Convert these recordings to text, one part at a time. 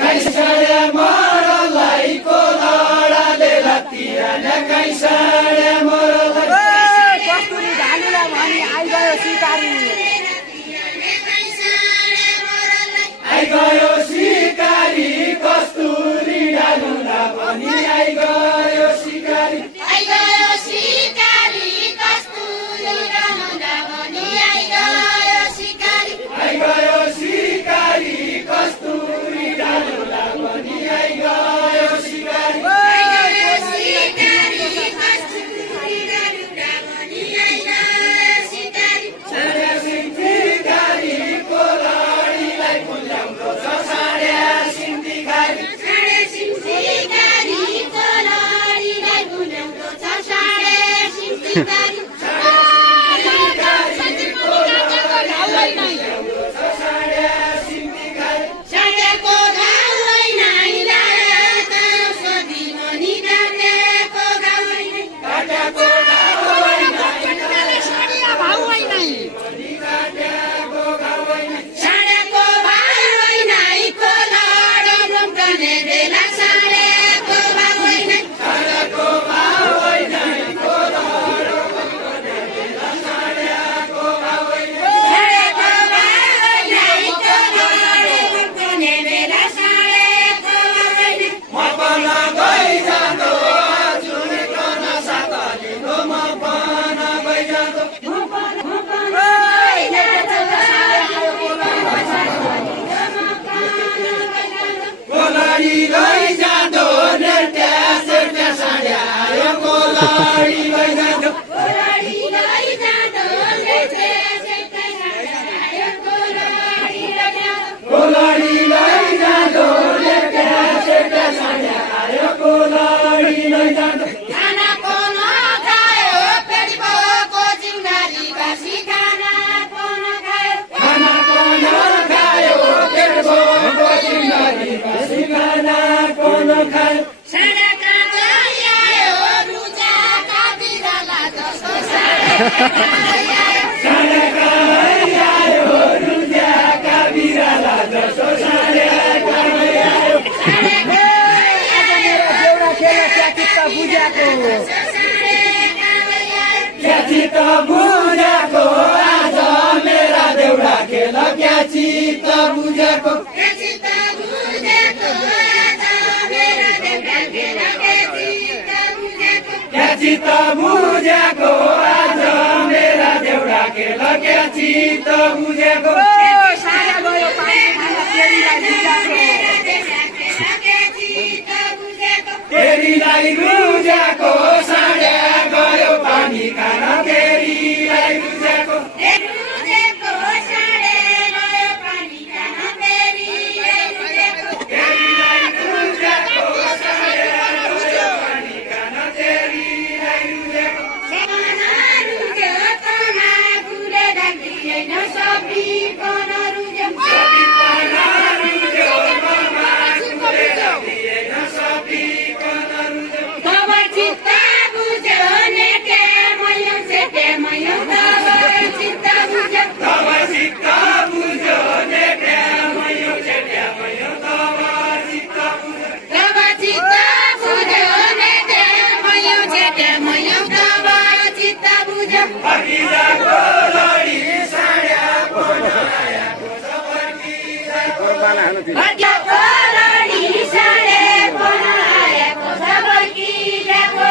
कैसाडे मरलाई कोलाडाले लतिरन कैसाडे मरलाई कस्तुरी धानुला भनी आइगयो सिकारी आइगयो सिकारी कस्तुरी धानुला भनी आइगयो सिकारी आइगयो सिकारी कस्तुरी धानुला भनी आइगयो सिकारी आइगयो सिकारी कस्तुरी धानुला भनी आइगयो सिकारी आइगयो सिकारी कस्तुरी धानुला भनी आइगयो सिकारी साड्या सिन्तीकारी कोलाडीलाई फुल्याउँदो छ साड्या सिन्तीकारी साडे सिन्तीकारी कोलाडीलाई फुल्याउँदो छ साडे सिन्तीकारी साडेको घाउ होइन आइलाका सधी मनी काटेको घाउ होइन काटेको घाउ होइन साडिया भाउ होइन काटेको घाउ होइन साडेको भाउ होइन कोलाडो रुम्कने बेला साडेको भाउ होइन साड्याको घाउ होइन कोलाडो रुम्कने बेला साड्याको घाउ होइन साडेको भाउ होइन कोलाडो रुम्कने बेला साडेको भाउ होइन म पनि गइजाँदो हजुरको नसातलीको म पनि गइजाँदो कोलाडी गइजाँदो नेट्या सेट्या साड्या आयो कोलाडी गइजाँदो कोलाडी लैजाँदो लेटे सेटे साड्या कोलाडी लैजाँदो कोलाडी लैजाँदो नेट्या सेट्या साड्या आयो कोलाडी लैजाँदो खानाको नखायो पेट भएको जिउँदारी बासी खानाको नखायो खानाको नखायो पेट भोको सिँगारी बसी खानाको नखायो साँडेका गइआयो रुचाका बिराला जस्तो साँडेका गइआयो साड्याका आयो रुज्याका बिराला जस्तो साड्याका आयो साँडेका देउरा खेल त्याचित्त बुझाको साँडेका गइआयो क्या चित्त बुझेको आज मेरा देउडा खेल क्या चित्त बुझेको चित्त बुझेको आज मेरो देउडा खेल चित्त बुझेको क्या चित्त बुझेको आज मेरा देउडा खेल क्या चित्त बुझेको सारा गयो पानी खाना फेरिलाई बुझाको तेरीलाई रुजेको साड्या गयो पानी खान तेरीलाई रुजेको तेरीलाई रुजेको साड्या गयो पानी खान तेरीलाई रुजेको तपाईँ चित्त बुझ्यो नेट्या मैयो छेट्या मैयो तपाईँ चित्त बुझ्यो फर्किजाको लडी साड्या बनाएको छ फर्किजाको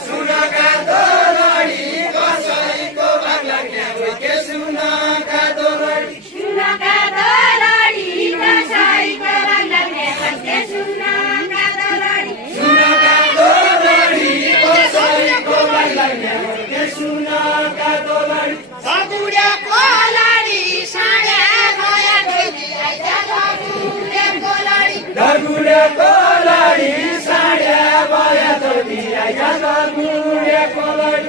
सुनका दोलडी कसैको भाग लाग्ने हो के सुनका दोलडी सुनका दोलडी कसैको भाग लाग्ने हस्ते सुनका दोलडी सुनका दोलडी कसैको भाग लाग्ने हो के सुनका दोलडी सगुडे कोलाडी साड्या गया ढोली आइजा सगुडे कोलाडी धरगुडेको लडी साड्या भया धोती आइज धरगुडेको लडी